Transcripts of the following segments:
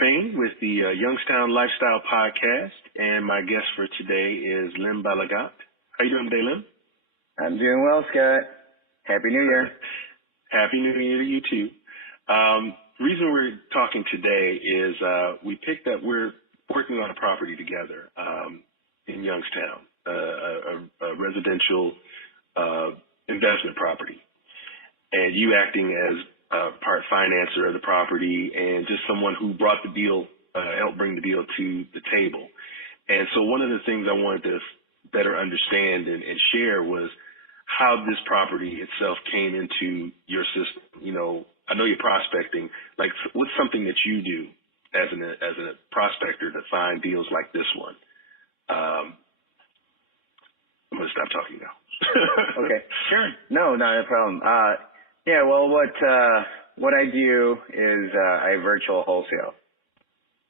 Fain with the Youngstown Lifestyle Podcast, and my guest for today is Lem Balagot. How you doing today, Lem? I'm doing well, Scott. Happy New Year. Happy New Year to you too. Reason we're talking today is we picked up, we're working on a property together in Youngstown, a residential investment property, and you acting as part financer of the property and just someone who brought the deal, helped bring the deal to the table. And so one of the things I wanted to better understand and share was how this property itself came into your system. You know, I know you're prospecting. Like, what's something that you do as a prospector to find deals like this one? I'm going to stop talking now. Okay, sure. No, not a problem. Yeah, well, what I do is I virtual wholesale,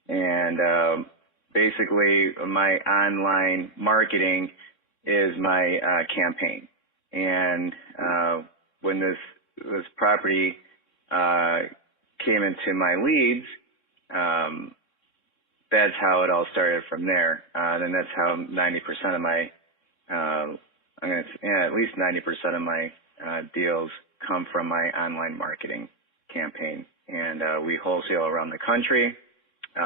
and basically my online marketing is my campaign. And when this property came into my leads, that's how it all started from there. Then that's how 90% of my at least 90% of my deals come from my online marketing campaign, and we wholesale around the country.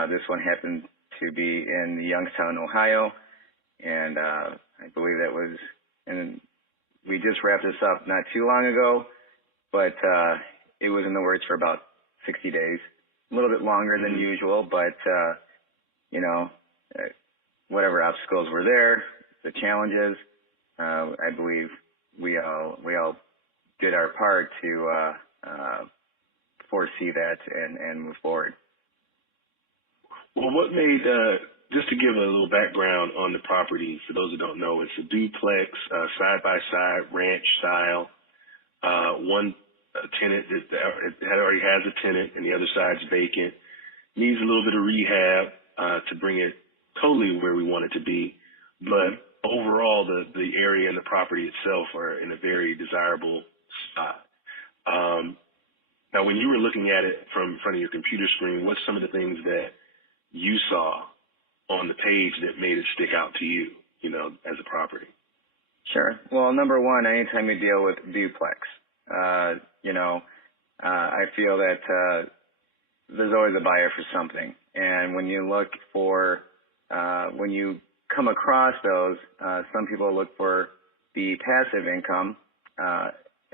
This one happened to be in Youngstown, Ohio, and I believe that was, and we just wrapped this up not too long ago, but it was in the works for about 60 days, a little bit longer than usual, but whatever obstacles were there, the challenges, I believe we all did our part to foresee that and move forward. Well, what made, just to give a little background on the property, for those who don't know, it's a duplex, side-by-side, ranch style. One tenant that already has a tenant, and the other side's vacant. Needs a little bit of rehab to bring it totally where we want it to be. But overall, the area and the property itself are in a very desirable spot. Now, when you were looking at it from in front of your computer screen, what's some of the things that you saw on the page that made it stick out to you, as a property? Sure. Well, number one, anytime you deal with duplex, I feel that there's always a buyer for something. And when you look for, when you come across those, some people look for the passive income.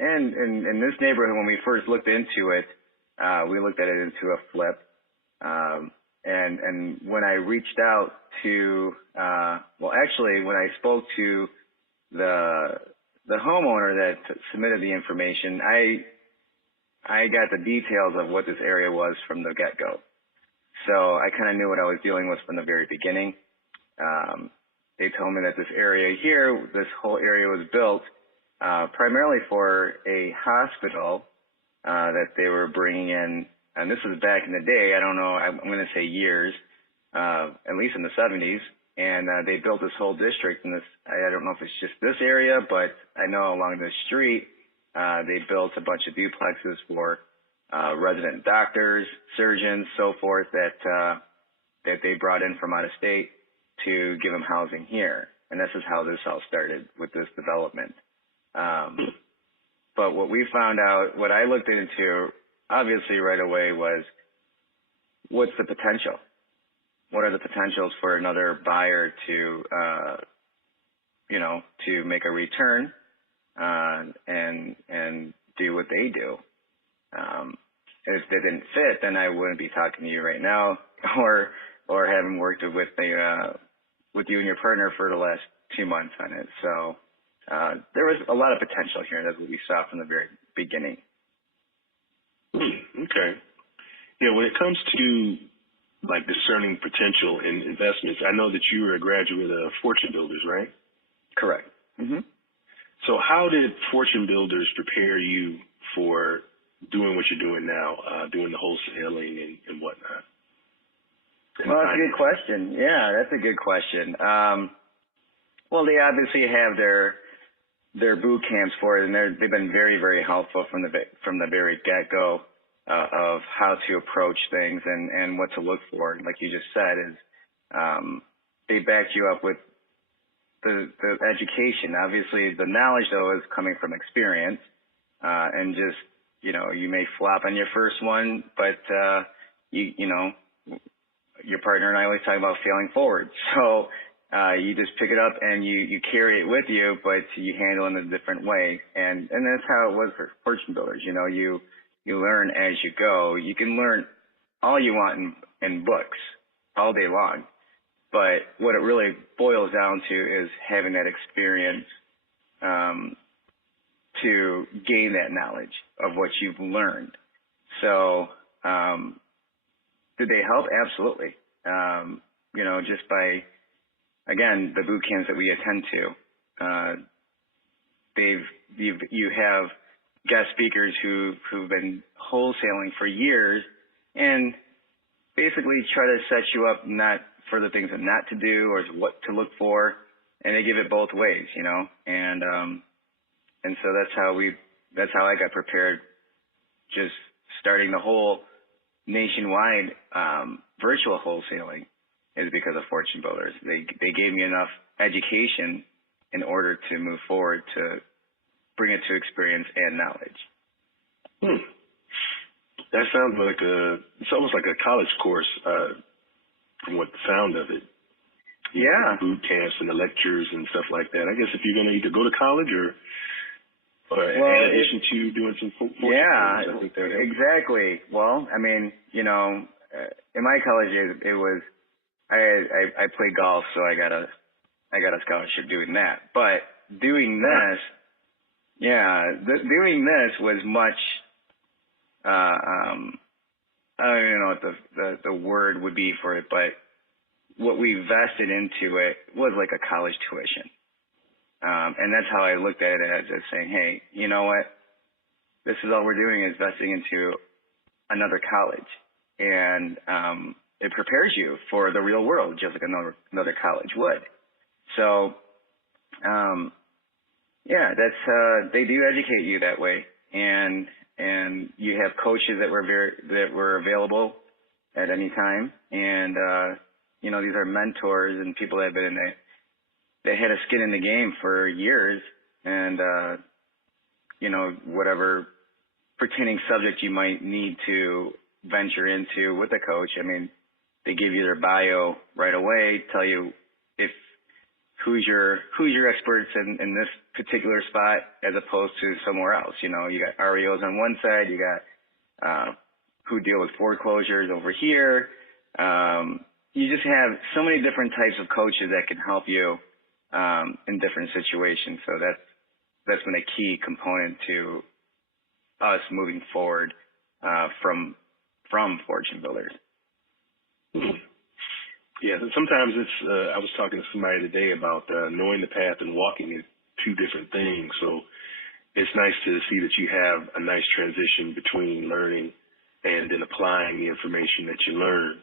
And in this neighborhood, when we first looked into it, we looked at it into a flip. And when I reached out to, when I spoke to the homeowner that submitted the information, I got the details of what this area was from the get-go. So I kind of knew what I was dealing with from the very beginning. They told me that this area here, this whole area was built primarily for a hospital that they were bringing in. And this was back in the day, I don't know, I'm going to say years, at least in the 70s. And they built this whole district in this, I don't know if it's just this area, but I know along the street, they built a bunch of duplexes for resident doctors, surgeons, so forth, that they brought in from out of state to give them housing here. And this is how this all started with this development. But what we found out, what I looked into, obviously right away, was what's the potential? What are the potentials for another buyer to, to make a return and do what they do? If they didn't fit, then I wouldn't be talking to you right now, or having worked with you and your partner for the last 2 months on it. So there was a lot of potential here. That's what we saw from the very beginning. Okay. Yeah, when it comes to like discerning potential in investments, I know that you were a graduate of Fortune Builders, right? Correct. Mm-hmm. So how did Fortune Builders prepare you for doing what you're doing now, doing the wholesaling and whatnot? Well, that's a good question. Yeah, that's a good question. Well, they obviously have their boot camps for it, and they've been very, very helpful from the very get-go. of how to approach things and what to look for. Like you just said, is they back you up with the education. Obviously, the knowledge though is coming from experience, and just you may flop on your first one, but you know your partner and I always talk about failing forward. So you just pick it up and you carry it with you, but you handle it in a different way. And that's how it was for fortune builders. You learn as you go. You can learn all you want in books all day long. But what it really boils down to is having that experience to gain that knowledge of what you've learned. So did they help? Absolutely. Just by, again, the boot camps that we attend to, you have guest speakers who've been wholesaling for years and basically try to set you up not for the things that not to do or what to look for, and they give it both ways, and so that's how I got prepared, just starting the whole nationwide virtual wholesaling is because of fortune builders. They gave me enough education in order to move forward to bring it to experience and knowledge. That sounds like it's almost like a college course, from what the sound of it. Yeah. The boot camps and the lectures and stuff like that. I guess if you're going to either go to college or in addition to doing some fortune builders, I think that exactly. Well, I mean, in my college days, it was, I played golf, so I got a scholarship doing that. But doing this, doing this was much, I don't even know what the word would be for it, but what we vested into it was like a college tuition. And that's how I looked at it, as saying, hey, you know what? This is all we're doing is vesting into another college. And it prepares you for the real world, just like another college would. So, that's they do educate you that way. And you have coaches that were available at any time. And, these are mentors and people that have been they had a skin in the game for years, and whatever pertaining subject you might need to venture into with a coach. I mean, they give you their bio right away, tell you who's your experts in this particular spot as opposed to somewhere else. You got REOs on one side, you got who deal with foreclosures over here. You just have so many different types of coaches that can help you in different situations. So that's been a key component to us moving forward from fortune builders. Yeah, sometimes it's. I was talking to somebody today about knowing the path and walking is two different things. So it's nice to see that you have a nice transition between learning and then applying the information that you learned.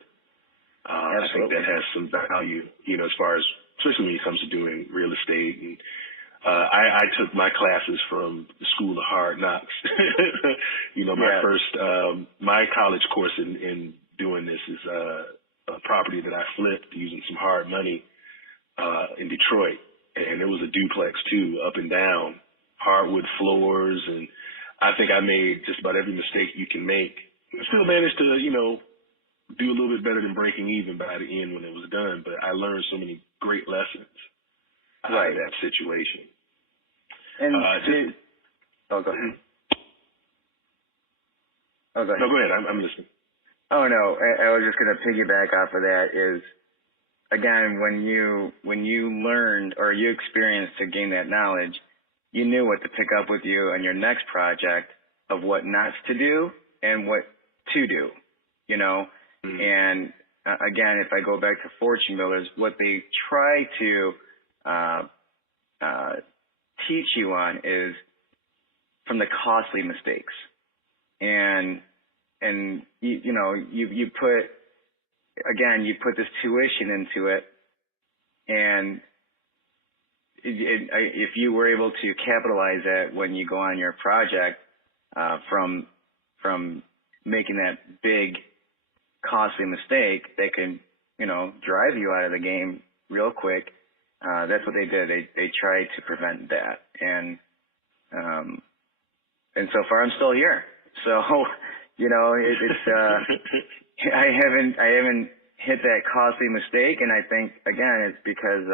I think that has some value, as far as, especially when it comes to doing real estate. And I took my classes from the School of Hard Knocks. My college course in doing this is a property that I flipped using some hard money in Detroit. And it was a duplex too, up and down, hardwood floors. And I think I made just about every mistake you can make. I still managed to, do a little bit better than breaking even by the end when it was done. But I learned so many great lessons out of that situation. And go ahead. Oh, go ahead. No, go ahead. I'm listening. Oh no, I was just going to piggyback off of that. Is again, when you learned or you experienced to gain that knowledge, you knew what to pick up with you on your next project of what not to do and what to do. Mm-hmm. And again, if I go back to fortune builders, what they try to teach you on is from the costly mistakes, and you put this tuition into it, and if you were able to capitalize that when you go on your project from making that big, costly mistake that can, drive you out of the game real quick. That's what they did. They tried to prevent that, and so far I'm still here. So, it's I haven't hit that costly mistake, and I think again it's because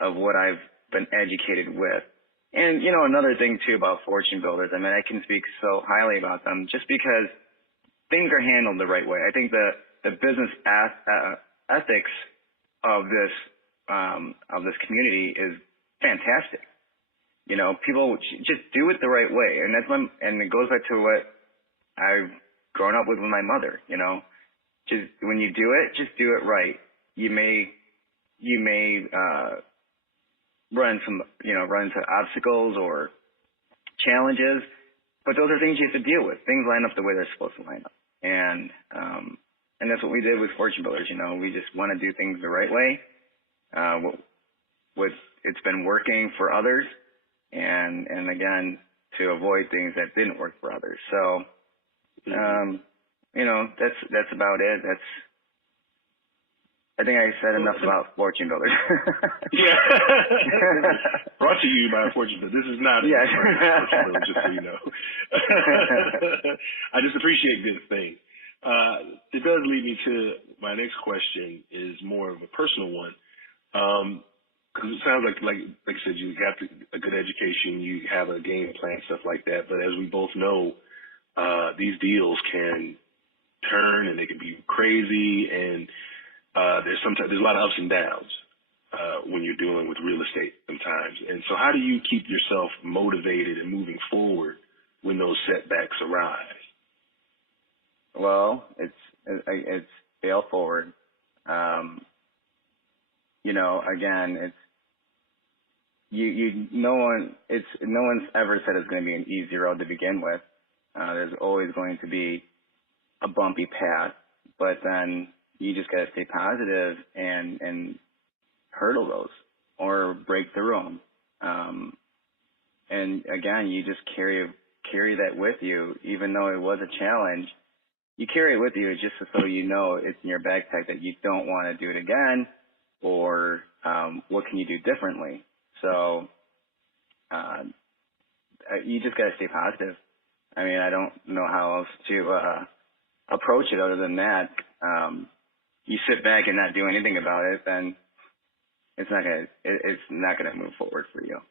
of what I've been educated with. And another thing too about fortune builders, I mean, I can speak so highly about them just because things are handled the right way. I think the business ethics of this community is fantastic. People just do it the right way, and and it goes back to what I've grown up with my mother. Just when you do it, just do it right. You may run into obstacles or challenges, but those are things you have to deal with. Things line up the way they're supposed to line up, and that's what we did with fortune builders. We just want to do things the right way. It's been working for others, and again, to avoid things that didn't work for others. So, that's about it. I think I said enough about fortune builders. Yeah. Brought to you by fortune builders. This is not a fortune builder, just so you know. I just appreciate this thing. It does lead me to my next question, is more of a personal one. Because it sounds like I said, you got a good education, you have a game plan, stuff like that. But as we both know, these deals can turn and they can be crazy, and there's a lot of ups and downs when you're dealing with real estate sometimes. And so, how do you keep yourself motivated and moving forward when those setbacks arise? Well, it's fail forward. Again, no one's ever said it's going to be an easy road to begin with. There's always going to be a bumpy path, but then you just got to stay positive and hurdle those or break through them. And again, you just carry that with you, even though it was a challenge. You carry it with you just so it's in your backpack that you don't want to do it again, or what can you do differently. So you just got to stay positive. I mean, I don't know how else to approach it other than that. You sit back and not do anything about it, then it's not gonna move forward for you.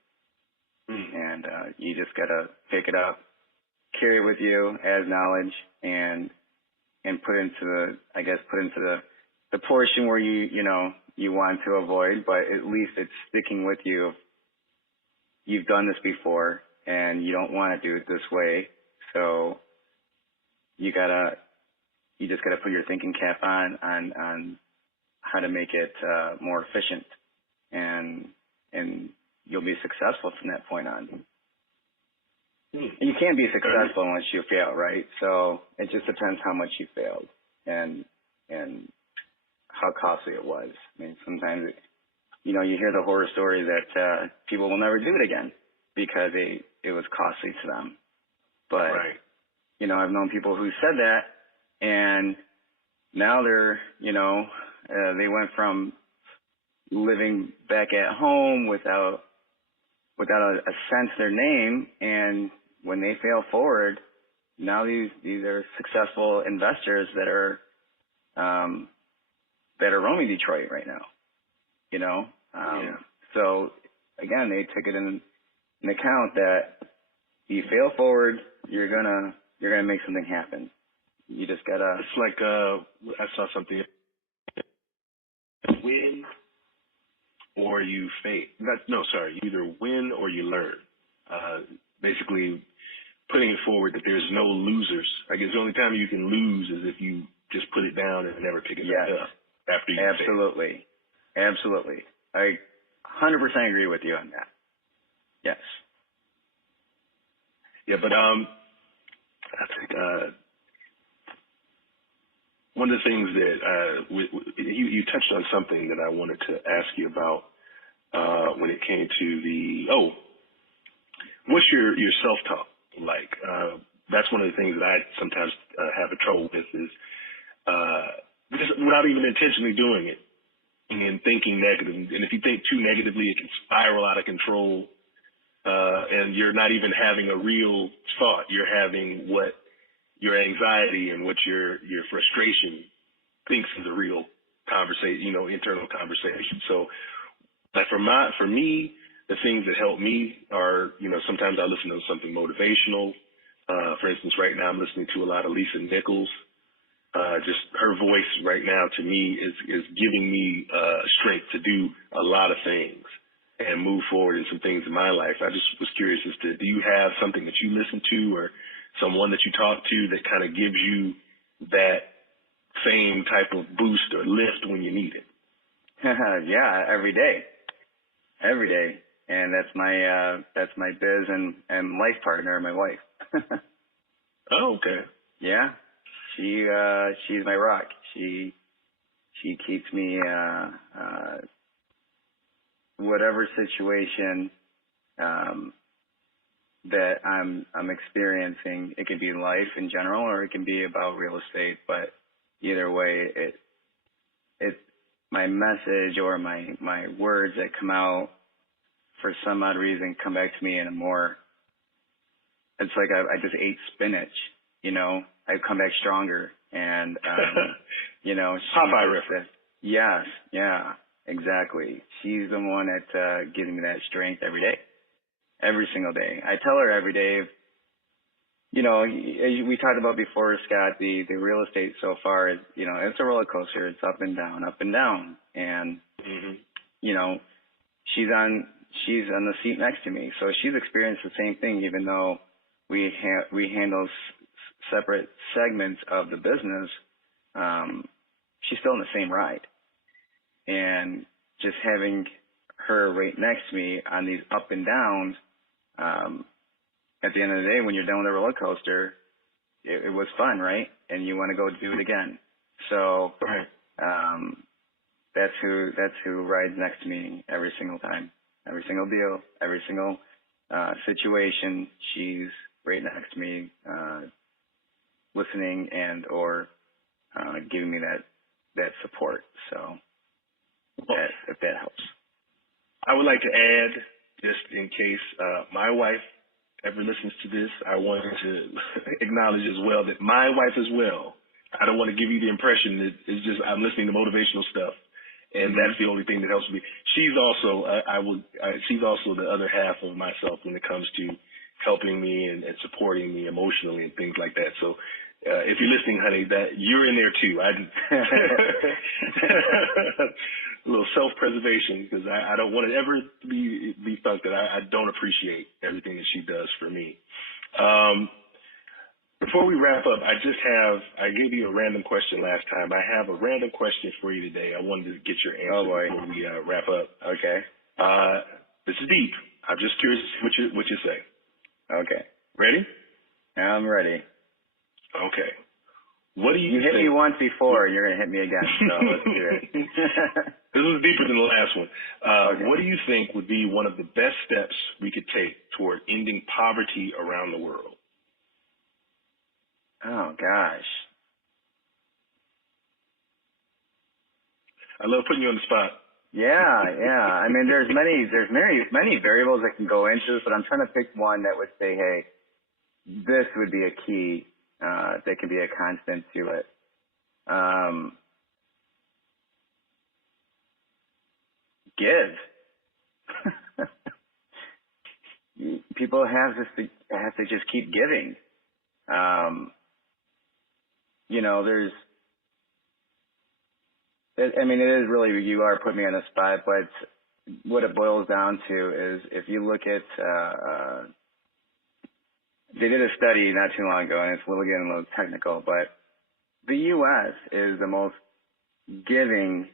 And you just gotta pick it up, carry it with you as knowledge, and put into the portion where you want to avoid, but at least it's sticking with you. You've done this before, and you don't want to do it this way, so you just gotta put your thinking cap on how to make it more efficient, and you'll be successful from that point on. You can't be successful unless you fail, right? So it just depends how much you failed and how costly it was. I mean, sometimes you hear the horror story that people will never do it again because it was costly to them. But right. I've known people who said that, and now they're they went from living back at home without a sense of their name, and when they fail forward, now these are successful investors that are roaming Detroit right now. So again, they took it in account that you fail forward, you're gonna make something happen. You just gotta. It's like I saw something. Win or you fail. You either win or you learn. Basically, putting it forward that there's no losers. I guess the only time you can lose is if you just put it down and never pick it back up after you Absolutely. fail. Absolutely. I 100% agree with you on that. Yes. Yeah, but I think one of the things that you touched on something that I wanted to ask you about when it came to what's your self-talk like that's one of the things that I sometimes have a trouble with is just without even intentionally doing it and thinking negative. And if you think too negatively, it can spiral out of control. And you're not even having a real thought. You're having what your anxiety and what your frustration thinks is a real conversation, internal conversation. So like for me, the things that help me are, sometimes I listen to something motivational. For instance, right now I'm listening to a lot of Lisa Nichols. Just her voice right now to me is giving me strength to do a lot of things and move forward in some things in my life. I just was curious as to, do you have something that you listen to or someone that you talk to that kind of gives you that same type of boost or lift when you need it? Yeah, every day. And that's my biz and life partner, my wife. Oh, okay. Yeah. She's my rock. She keeps me, whatever situation, that I'm experiencing. It can be life in general, or it can be about real estate, but either way, it my message or my words that come out for some odd reason come back to me in a more, it's like I just ate spinach, I come back stronger, and Popeye reference. Yes, yeah, exactly. She's the one that gives me that strength every single day. I tell her every day, we talked about before, Scott, the real estate so far is, it's a roller coaster. It's up and down, and she's on the seat next to me, so she's experienced the same thing, even though we handle separate segments of the business. She's still in the same ride, and just having her right next to me on these up and downs, at the end of the day, when you're done with a roller coaster, it was fun, right? And you want to go do it again. So right. That's who rides next to me every single time, every single deal, every single situation. She's right next to me, listening and or giving me that support. So if that helps. I would like to add, just in case my wife ever listens to this, I wanted to acknowledge as well that my wife as well. I don't want to give you the impression that it's just I'm listening to motivational stuff and that's the only thing that helps me. She's also she's also the other half of myself when it comes to helping me and supporting me emotionally and things like that. So if you're listening, honey, that you're in there too. A little self-preservation, because I don't want it ever to be thought that I don't appreciate everything that she does for me. Before we wrap up, I gave you a random question last time. I have a random question for you today. I wanted to get your answer before we wrap up. Okay. This is deep. I'm just curious what you say. Okay. Ready? I'm ready. Okay. What do you hit think? me once before, and you're going to hit me again, so let's do it. This was deeper than the last one. Okay. What do you think would be one of the best steps we could take toward ending poverty around the world? Oh, gosh. I love putting you on the spot. Yeah. I mean, there's many variables that can go into this, but I'm trying to pick one that would say, hey, this would be a key that can be a constant to it. Give. People have to just keep giving. It is really, you are putting me on the spot, but what it boils down to is if you look at, they did a study not too long ago, and it's a little technical, but the U.S. is the most giving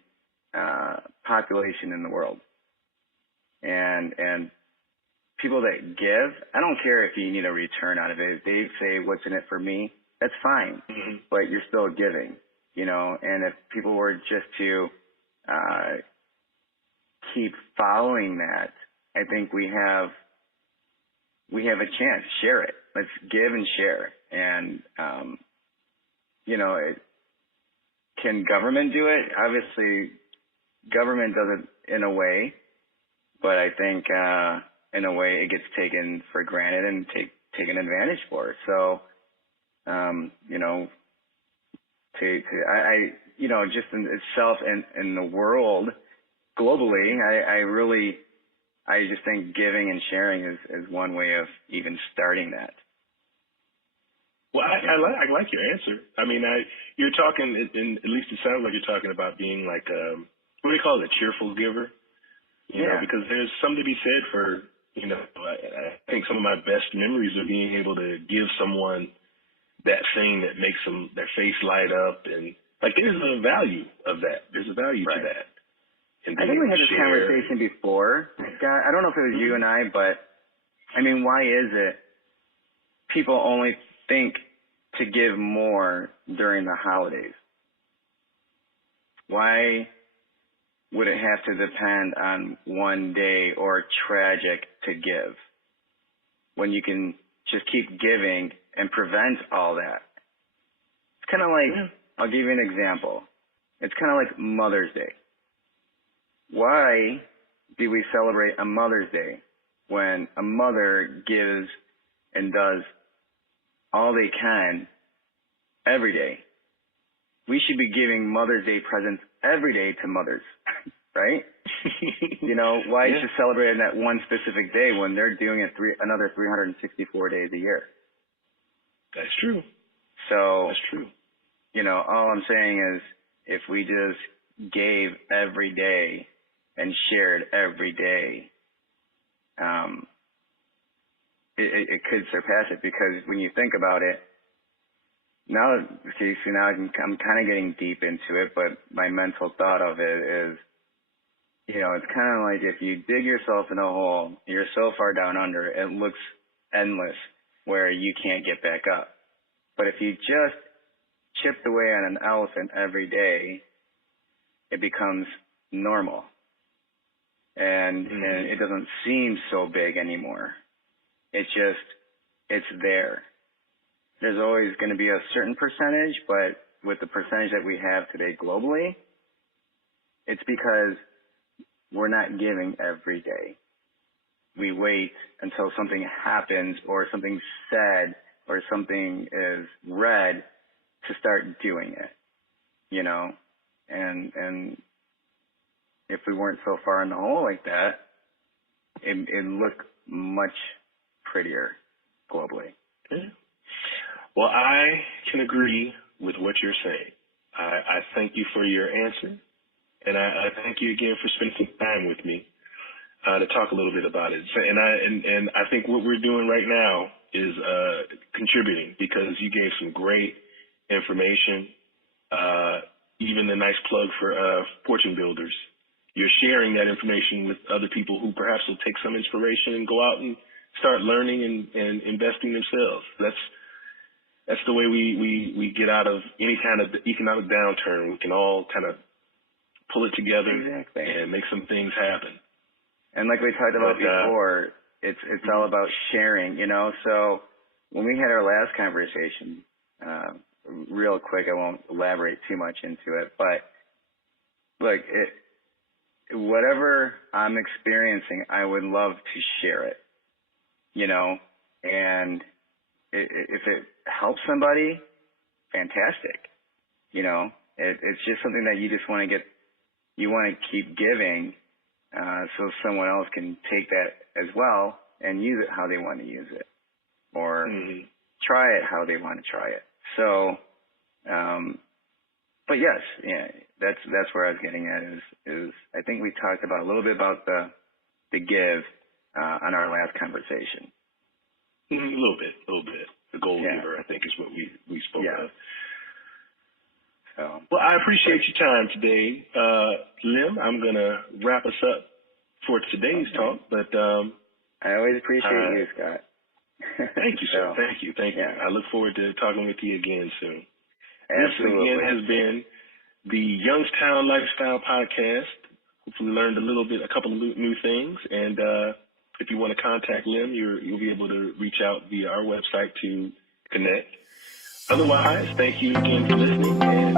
population in the world. And people that give, I don't care if you need a return out of it. If they say, what's in it for me, that's fine, but you're still giving, and if people were just to keep following that, I think we have a chance. Share it. Let's give and share. And, you know, can government do it? Obviously, government does it in a way, but I think in a way it gets taken for granted and taken advantage for. So, you know, I you know, just in itself and in the world globally, I just think giving and sharing is one way of even starting that. Well, I like your answer. I mean, you're talking, at least it sounds like you're talking about being like, what do you call it, a cheerful giver? You know, because there's something to be said for, you know, I think some of my best memories are being able to give someone that thing that makes their face light up, and like there's a value of that. There's a value to that. And I think we had this conversation before, Scott. I don't know if it was you and I, but I mean, why is it people only think to give more during the holidays? Why would it have to depend on one day or tragic to give when you can just keep giving and prevent all that? It's kind of like, I'll give you an example. It's kind of like Mother's Day. Why do we celebrate a Mother's Day when a mother gives and does all they can every day? We should be giving Mother's Day presents every day to mothers, right? You know, why just celebrate that one specific day when they're doing it another 364 days a year? That's true. So, that's true. You know, all I'm saying is if we just gave every day and shared every day, it could surpass it, because when you think about it, now, see, now I'm kind of getting deep into it, but my mental thought of it is, you know, it's kind of like if you dig yourself in a hole, you're so far down under, it looks endless where you can't get back up. But if you just chipped away on an elephant every day, it becomes normal. And it doesn't seem so big anymore. It's there. There's always going to be a certain percentage, but with the percentage that we have today globally, it's because we're not giving every day. We wait until something happens or something's said or something is read to start doing it, you know? And if we weren't so far in the hole like that, it'd look much prettier globally. Yeah. Well, I can agree with what you're saying. I thank you for your answer, and I thank you again for spending some time with me to talk a little bit about it. So, and I think what we're doing right now is contributing, because you gave some great information, even a nice plug for fortune builders. You're sharing that information with other people who perhaps will take some inspiration and go out and start learning and investing themselves. That's the way we get out of any kind of economic downturn. We can all kind of pull it together and make some things happen. And like we talked about before, it's all about sharing, you know. So when we had our last conversation, real quick, I won't elaborate too much into it, but look, whatever I'm experiencing, I would love to share it, you know, and if it helps somebody, fantastic. You know, it's just something that you just want to you want to keep giving, so someone else can take that as well and use it how they want to use it, or try it how they want to try it. So, but yes, yeah, that's where I was getting at is I think we talked about a little bit about the give on our last conversation. A little bit. The gold giver, I think, is what we spoke of. So. Well, I appreciate your time today, Lem. I'm gonna wrap us up for today's talk, but I always appreciate you, Scott. Thank you, sir. Thank you. I look forward to talking with you again soon. Absolutely. This again has been the Youngstown Lifestyle Podcast. Hopefully, learned a couple of new things, and If you want to contact Lem, you'll be able to reach out via our website to connect. Otherwise, thank you again for listening. And